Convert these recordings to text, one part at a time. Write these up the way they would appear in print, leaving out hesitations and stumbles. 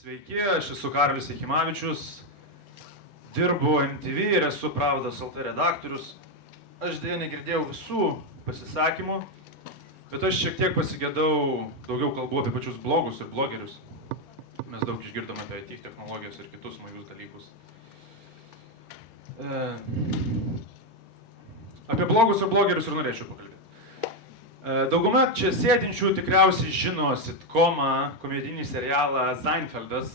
Sveiki, aš esu Karolis Jachimavičius, dirbu MTV ir esu Pravdos LT redaktorius. Aš dėja negirdėjau visų pasisakymų, bet aš šiek tiek pasigėdau, daugiau kalbu apie pačius blogus ir blogerius. Mes daug išgirdome apie IT technologijas ir kitus naujus dalykus. Apie blogus ir blogerius ir norėčiau pakalbėti. Dauguma čia sėdinčių tikriausiai žino sitcomą, komedinį serialą Seinfeldas.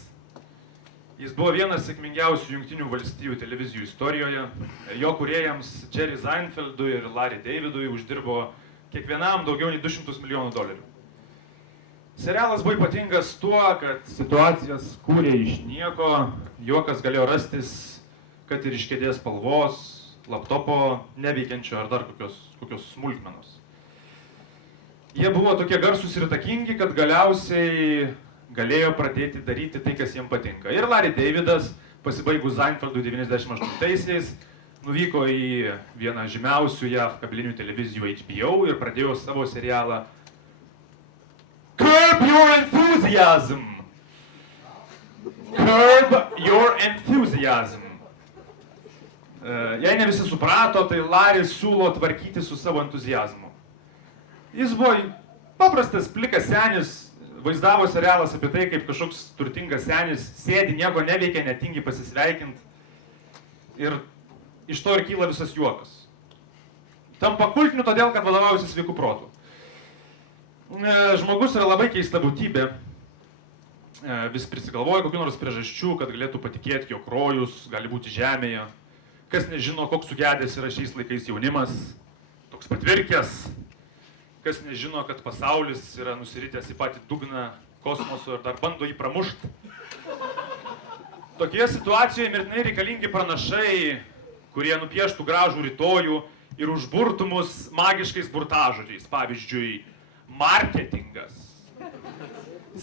Jis buvo vienas sėkmingiausių Jungtinių valstijų televizijų istorijoje. Jo kūrėjams Jerry Seinfeldui ir Larry Davidui uždirbo kiekvienam daugiau nei $200 milijonų. Serialas buvo ypatingas tuo, kad situacijas kūrė iš nieko, juokas galėjo rastis, kad ir iš kėdės spalvos, laptopo neveikiančio ar dar kokios smulkmenos. Jie buvo tokie garsūs ir įtakingi, kad galiausiai galėjo pradėti daryti tai, kas jiems patinka. Ir Larry Davidas, pasibaigus Seinfeldui 98-aisiais, nuvyko į vieną žymiausių JAV kabelinių televizijų HBO ir pradėjo savo serialą Curb Your Enthusiasm. Curb Your Enthusiasm. Jei ne visi suprato, tai Larry siūlo tvarkyti su savo entuziazmu. Jis buvo paprastas, plikas senis, vaizdavo serialas apie tai, kaip kažkoks turtingas senis sėdi, nieko neveikia, netingi pasisveikinti. Ir iš to ir kyla visas juokas. Tampa kultiniu todėl, kad vadovaujasi sveiku protu. Žmogus yra labai keista būtybė. Vis prisigalvoja kokių nors priežasčių, kad galėtų patikėti, jog rojus gali būti žemėje. Kas nežino, koks sugedęs yra šiais laikais jaunimas, toks patvirkęs. Kas nežino, kad pasaulis yra nusiritęs į patį dugną kosmoso ir dar bando jį pramušti. Tokioje situacijoje mirtinai reikalingi pranašai, kurie nupieštų gražų rytojų ir užburtų mus magiškais burtažodžiais. Pavyzdžiui, marketingas.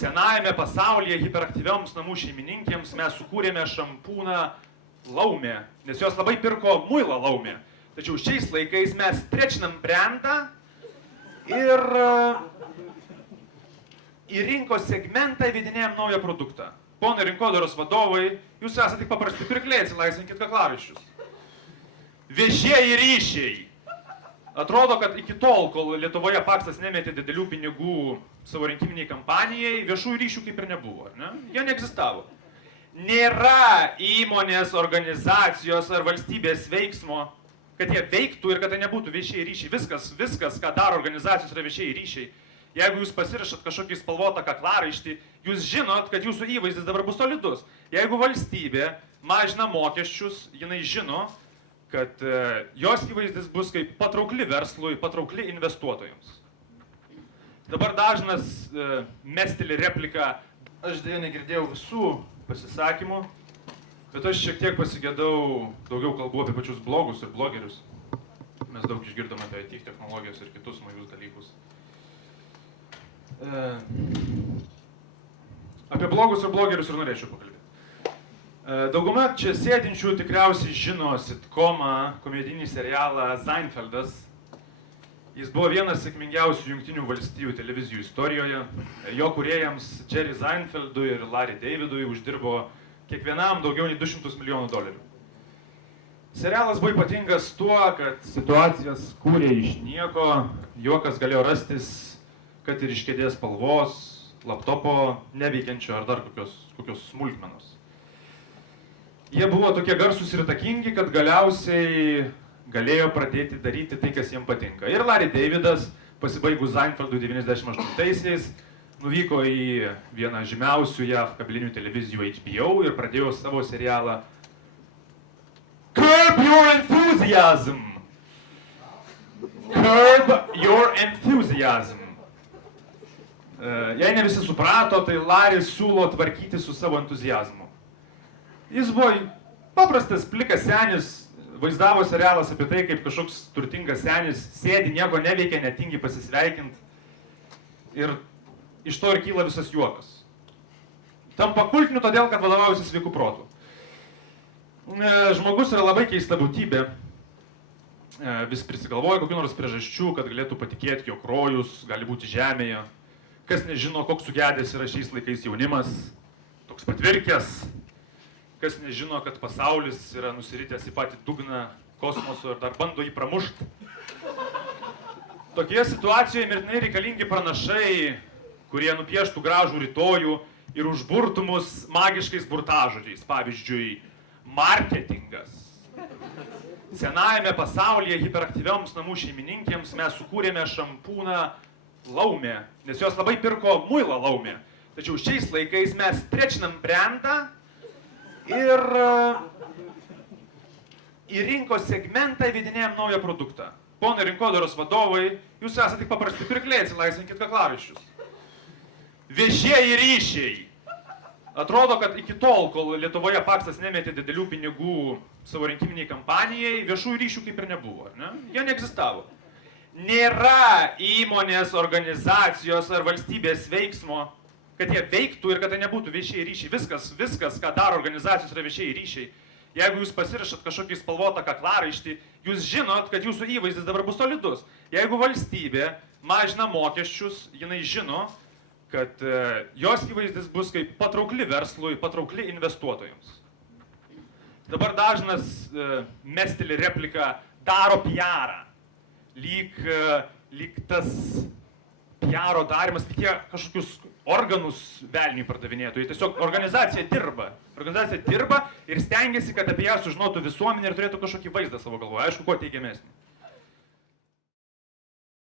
Senajame pasaulyje hiperaktyvioms namų šeimininkėms mes sukūrėme šampūną laumė, nes jos labai pirko muilą laumė. Tačiau šiais laikais mes trečinam brandą ir į rinkos segmentą įvedinėjom naują produktą. Ponai rinkodaros vadovai, jūs esate tik paprasti pirkliai, atsilaisvinkit kaklaraiščius. Viešieji ryšiai. Atrodo, kad iki tol, kol Lietuvoje Paksas nemetė didelių pinigų savo rinkiminiai kampanijai, viešųjų ryšių kaip ir nebuvo, ar ne? Jie neegzistavo. Nėra įmonės, organizacijos ar valstybės veiksmo, kad jie veiktų ir kad tai nebūtų viešieji ryšiai. Viskas, ką daro organizacijos, yra viešieji ryšiai. Jeigu jūs pasirašat kažkokį spalvotą kaklaraištį, jūs žinot, kad jūsų įvaizdis dabar bus solidus. Jeigu valstybė mažina mokesčius, jinai žino, kad jos įvaizdis bus kaip patraukli verslui, patraukli investuotojams. Dabar dažnas mesteli repliką, aš dėja negirdėjau visų pasisakymų, bet aš šiek tiek pasigėdau, daugiau kalbu apie pačius blogus ir blogerius. Mes daug išgirdome apie IT technologijas ir kitus naujus dalykus. Apie blogus ir blogerius ir norėčiau pakalbėti. Dauguma čia sėdinčių tikriausiai žino sitcomą, komedinį serialą Seinfeldas. Jis buvo vienas sėkmingiausių Jungtinių valstijų televizijų istorijoje. Jo kūrėjams Jerry Seinfeldui ir Larry Davidui uždirbo kiekvienam daugiau nei $200 milijonų. Serialas buvo ypatingas tuo, kad situacijas kūrė iš nieko, juokas galėjo rastis, kad ir iš kėdės spalvos, laptopo neveikiančio ar dar kokios smulkmenos. Jie buvo tokie garsūs ir įtakingi, kad galiausiai galėjo pradėti daryti tai, kas jiems patinka. Ir Larry Davidas, pasibaigus Seinfeldui 98-aisiais, nuvyko į vieną žymiausių JAV kabelinių televizijų HBO ir pradėjo savo serialą Curb Your Enthusiasm. Curb Your Enthusiasm. Jei ne visi suprato, tai Larry siūlo tvarkyti su savo entuziazmu. Jis buvo paprastas, plikas senis, vaizdavo serialas apie tai, kaip kažkoks turtingas senis sėdi, nieko neveikia, netingi pasisveikinti. Ir iš to ir kyla visas juokas. Tampa kultiniu todėl, kad vadovaujasi sveiku protu. Žmogus yra labai keista būtybė. Vis prisigalvoja kokių nors priežasčių, kad galėtų patikėti, jog rojus gali būti žemėje. Kas nežino, koks sugedęs yra šiais laikais jaunimas, toks patvirkęs, kas nežino, kad pasaulis yra nusiritęs į patį dugną kosmoso ir dar bando jį pramušti. Tokioje situacijoje mirtinai reikalingi pranašai, kurie nupieštų gražų rytojų ir užburtų mus magiškais burtažodžiais. Pavyzdžiui, marketingas. Senajame pasaulyje hiperaktyvioms namų šeimininkėms mes sukūrėme šampūną laumė, nes jos labai pirko muilą laumė. Tačiau šiais laikais mes trečinam brandą ir į rinkos segmentą įvedinėjam naują produktą. Ponai rinkodaros vadovai, jūs esate tik paprasti pirkliai, atsilaisvinkit kaklaraiščius. Viešieji ryšiai. Atrodo, kad iki tol, kol Lietuvoje Paksas nemetė didelių pinigų savo rinkiminiai kampanijai, viešųjų ryšių kaip ir nebuvo, ne? Jie neegzistavo. Nėra įmonės, organizacijos ar valstybės veiksmo, kad jie veiktų ir kad tai nebūtų viešieji ryšiai. Viskas, ką daro organizacijos, yra viešieji ryšiai. Jeigu jūs pasirašat kažkokį spalvotą kaklaraištį, jūs žinot, kad jūsų įvaizdis dabar bus solidus. Jeigu valstybė mažina mokesčius, jinai žino, kad jos įvaizdis bus kaip patraukli verslui, patraukli investuotojams. Dabar dažnas mesteli repliką daro PR-ą. Lyg tas PR-o darimas, lyg jie kažkokius organus velniui pardavinėtų. Tiesiog organizacija dirba ir stengiasi, kad apie ją sužinotų visuomenė ir turėtų kažkokį vaizdą savo galvoje. Aišku, kuo teigiamesnį.